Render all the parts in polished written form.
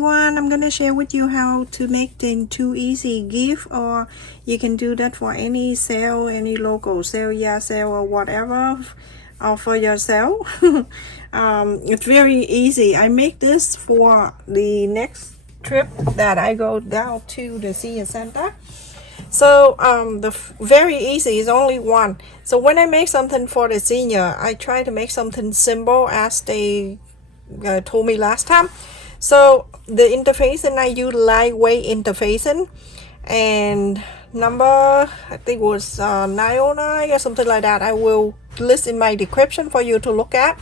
everyone, I'm gonna share with you how to make the too easy gift, or you can do that for any sale, any local sale, yard sale or whatever, or for yourself. It's very easy. I make this for the next trip that I go down to the senior center. So very easy is only one. So when I make something for the senior, I try to make something simple as they told me last time. So the interfacing, I use lightweight interfacing, and number I think was 909 or something like that. I will list in my description for you to look at.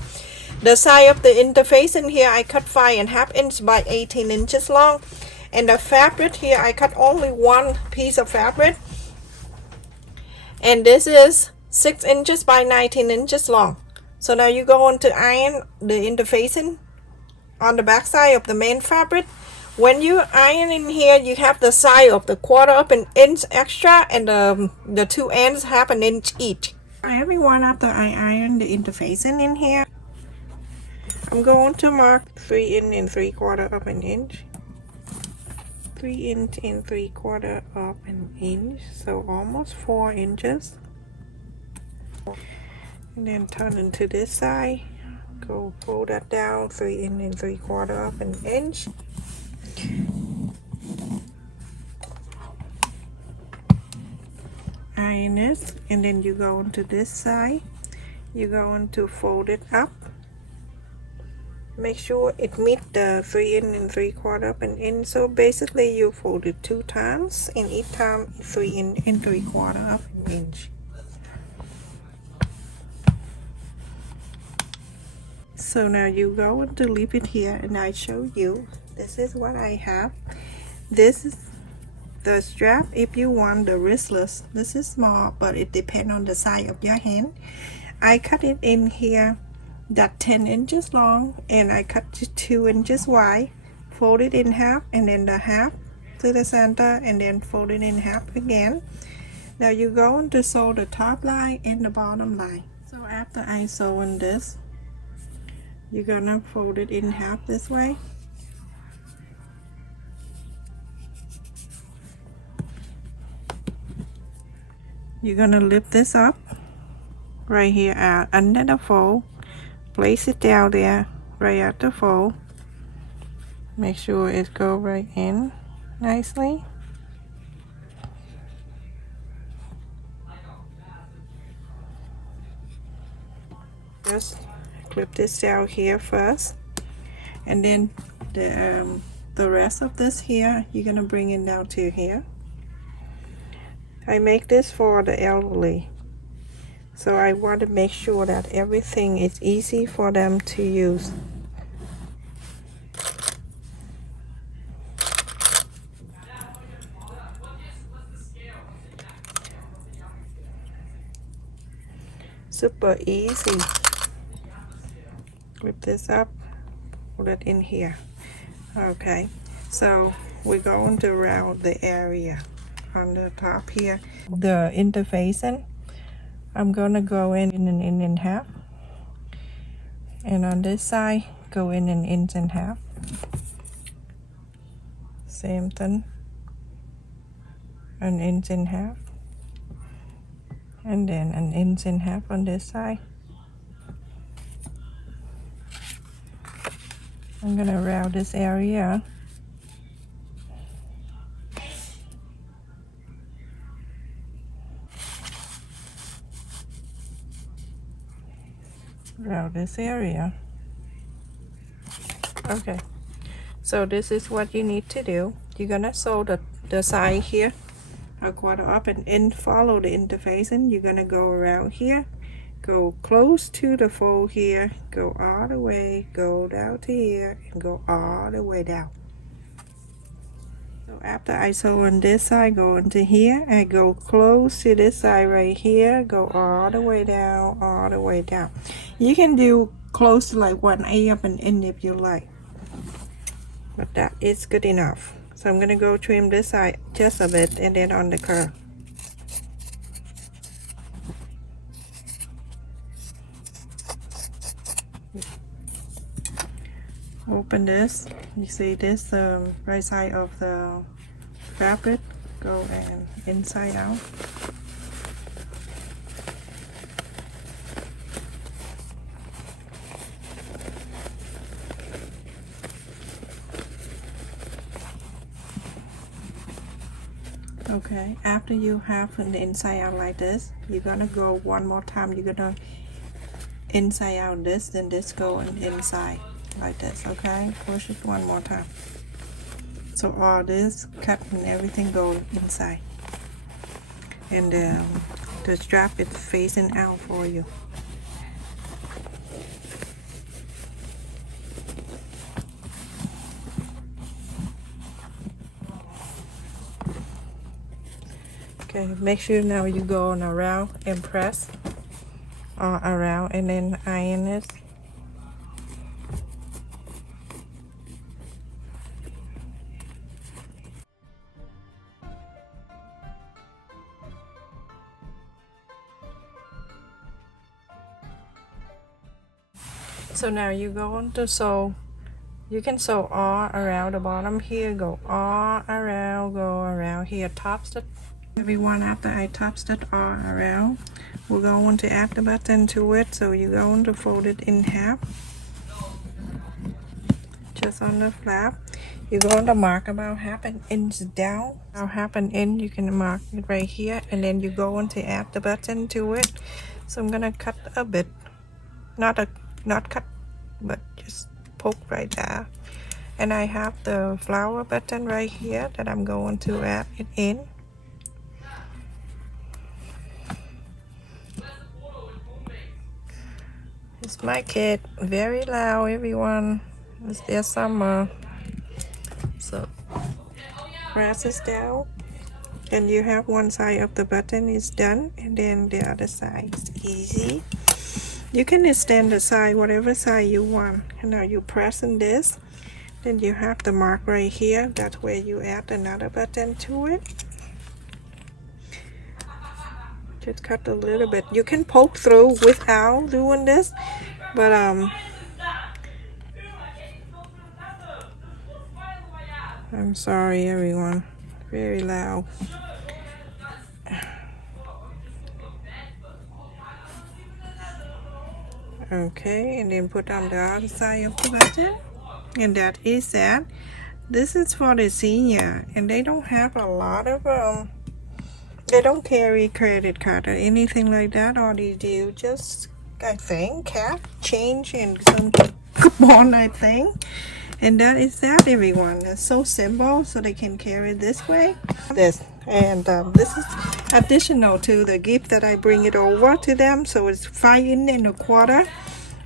The size of the interfacing here, I cut 5.5 inches by 18 inches long. And the fabric here, I cut only one piece of fabric, and this is 6 inches by 19 inches long. So now you go on to iron the interfacing on the back side of the main fabric. When you iron in here, you have the side of the quarter up an inch extra, and the two ends have an inch each. Everyone, after I iron the interfacing in here, I'm going to mark 3 3/4 up an inch, 3 3/4 up an inch, so almost 4 inches. And then turn into this side, go pull that down 3 3/4 up an inch. Iron this, and then you go into this side, you're going to fold it up. Make sure it meets the 3 3/4 up an inch. So basically you fold it 2 times, and each time 3 3/4 up an inch. So now you go to leave it here, and I show you. This is what I have. This is the strap. If you want the wristless, this is small, but it depends on the size of your hand. I cut it in here, that 10 inches long, and I cut to 2 inches wide, fold it in half, and then the half to the center, and then fold it in half again. Now you're going to sew the top line and the bottom line. So after I sew in this, you're gonna fold it in half this way. You're gonna lift this up right here under the fold. Place it down there right at the fold. Make sure it go right in nicely. Just clip this down here first, and then the rest of this here, you're gonna bring it down to here. I make this for the elderly, so I want to make sure that everything is easy for them to use. Super easy. Clip this up, put it in here. Okay, so we're going to round the area on the top here. The interfacing, I'm gonna go in an inch and a half, and on this side go in an inch and a half. Same thing, an inch and a half, and then an inch and a half on this side. I'm gonna round this area. Round this area. Okay, so this is what you need to do. You're gonna sew the side here a quarter up and in, follow the interfacing. You're gonna go around here, go close to the fold here, go all the way, go down to here, and go all the way down. So after I sew on this side, go into here and go close to this side right here, go all the way down, all the way down. You can do close to like 1/8 up and in if you like, but that is good enough. So I'm gonna go trim this side just a bit, and then on the curve. open this. You see this right side of the fabric, go and inside out. Okay, after you have an inside out like this, you're gonna go one more time. You're gonna inside out this, then this go inside like this. Okay, push it one more time. So all this cut and everything go inside, and the strap is facing out for you. Okay, make sure now you go on around and press all around and then iron it. So now you go on to sew. You can sew all around the bottom here, go all around, go around here, top stitch. Everyone, after I top stitch all around, we're going to add the button to it. So you're going to fold it in half, just on the flap. You're going to mark about half an inch down. About half an inch, you can mark it right here, and then you're going to add the button to it. So I'm gonna cut a bit, not cut, but just poke right there. And I have the flower button right here that I'm going to add it in. It's my kid, very loud, everyone. It's their summer. So press this down, and you have one side of the button is done, and then the other side is easy. You can extend the side, whatever side you want. And now you press on this, then you have the mark right here. That's where you add another button to it. Just cut a little bit. You can poke through without doing this, but I'm sorry everyone, very loud. Okay, and then put on the other side of the button, and that is that. This is for the senior, and they don't have a lot of they don't carry credit card or anything like that. All they do just, I think, cash, change, and some coupon, I think. And that is that, everyone. It's so simple, so they can carry this way. This, and this is additional to the gift that I bring it over to them. So it's 5 1/4,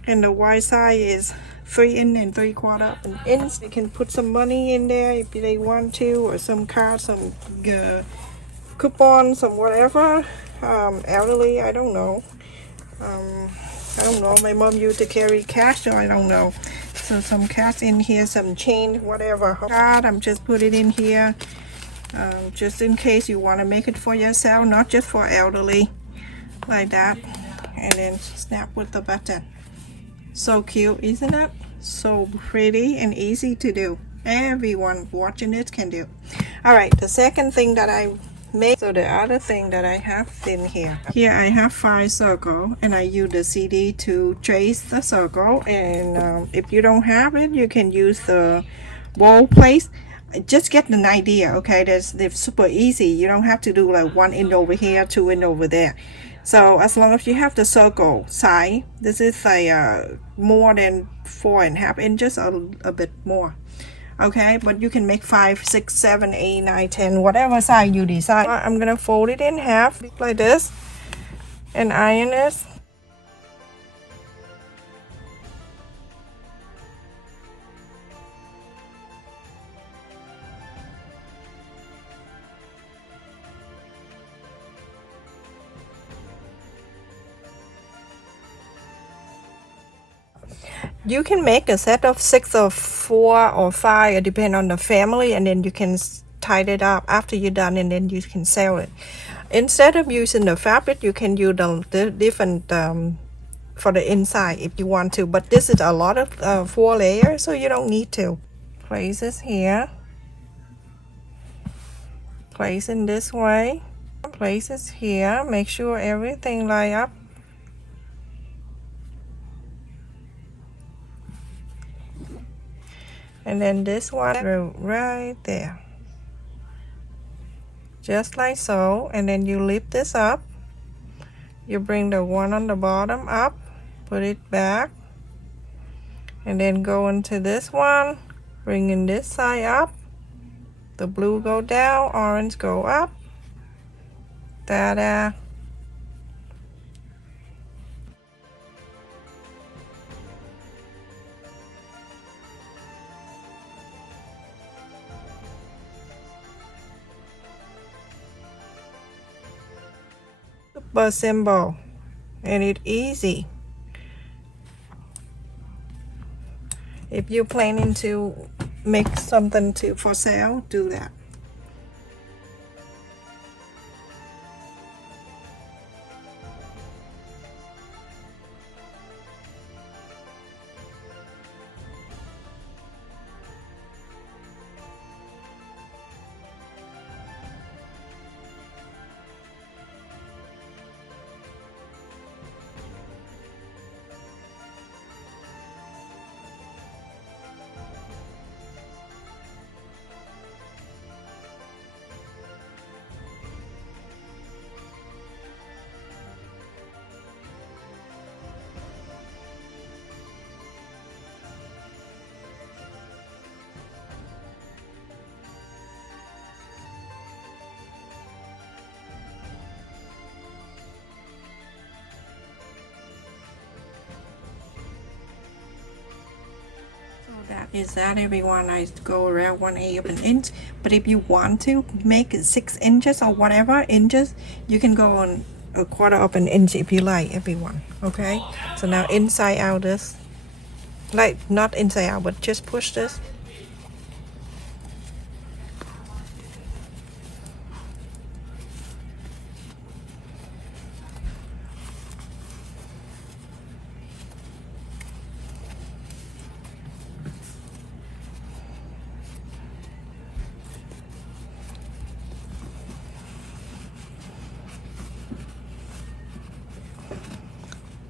and the wide side is 3 3/4 inch. They can put some money in there if they want to, or some cards, some coupons, some whatever. Elderly, I don't know. I don't know. My mom used to carry cash, so I don't know. So some cash in here, some change, whatever. Card, I'm just put it in here, just in case you want to make it for yourself, not just for elderly, like that. And then snap with the button. So cute, isn't it? So pretty and easy to do. Everyone watching it can do. All right, the second thing that I made, so the other thing that I have in here, I have 5 circles, and I use the CD to trace the circle. And if you don't have it, you can use the bowl place. Just get an idea, okay? They're super easy. You don't have to do like 1 inch over here, 2 inch over there. So as long as you have the circle side, this is like more than 4 1/2 inches, a bit more. Okay, but you can make 5, 6, 7, 8, 9, 10, whatever size you decide. I'm gonna fold it in half like this and iron this. You can make a set of 6 or 4 or 5, it depends on the family, and then you can tie it up after you're done, and then you can sell it. Instead of using the fabric, you can use the different for the inside if you want to, but this is a lot of 4 layers, so you don't need to. Place this here, place in this way, place this here, make sure everything line up. And then this one go right there, just like so. And then you lift this up, you bring the one on the bottom up, put it back, and then go into this one, bringing this side up, the blue go down, orange go up, ta-da. Super simple, and it's easy. If you're planning to make something for sale, do that. That is that, everyone. I go around 1/8 of an inch, but if you want to make it 6 inches or whatever inches, you can go on 1/4 of an inch if you like, everyone. Okay, so now inside out this, like not inside out, but just push this.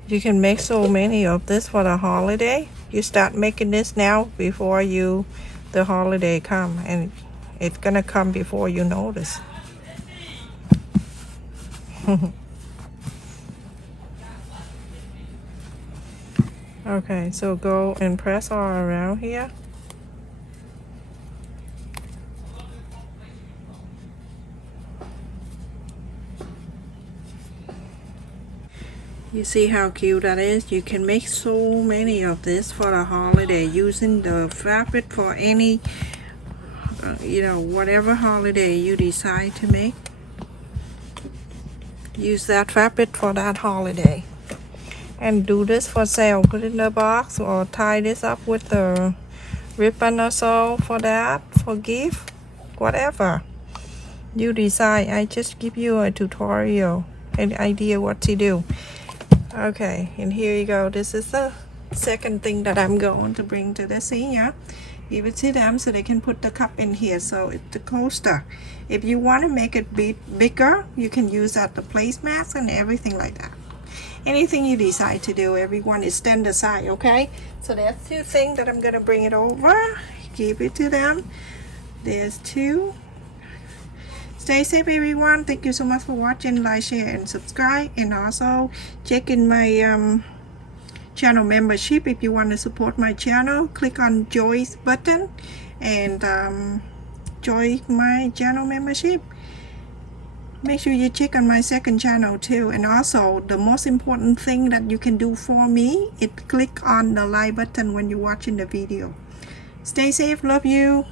You can make so many of this for the holiday. You start making this now before the holiday come, and it's gonna come before you notice. Okay, so go and press all around here. You see how cute that is? You can make so many of this for the holiday using the fabric for any, whatever holiday you decide to make. Use that fabric for that holiday. And do this for sale. Put it in a box or tie this up with the ribbon or so for that, for gift, whatever. You decide. I just give you a tutorial, an idea what to do. Okay, and here you go. This is the second thing that I'm going to bring to the senior. Give it to them so they can put the cup in here. So it's the coaster. If you want to make it bigger, you can use that the placemats and everything like that. Anything you decide to do, everyone is stand aside, okay? So that's 2 things that I'm gonna bring it over. Give it to them. There's 2. Stay safe, everyone. Thank you so much for watching. Like, share, and subscribe. And also check in my channel membership. If you want to support my channel, click on join's button and join my channel membership. Make sure you check on my second channel too. And also the most important thing that you can do for me is click on the like button when you're watching the video. Stay safe. Love you.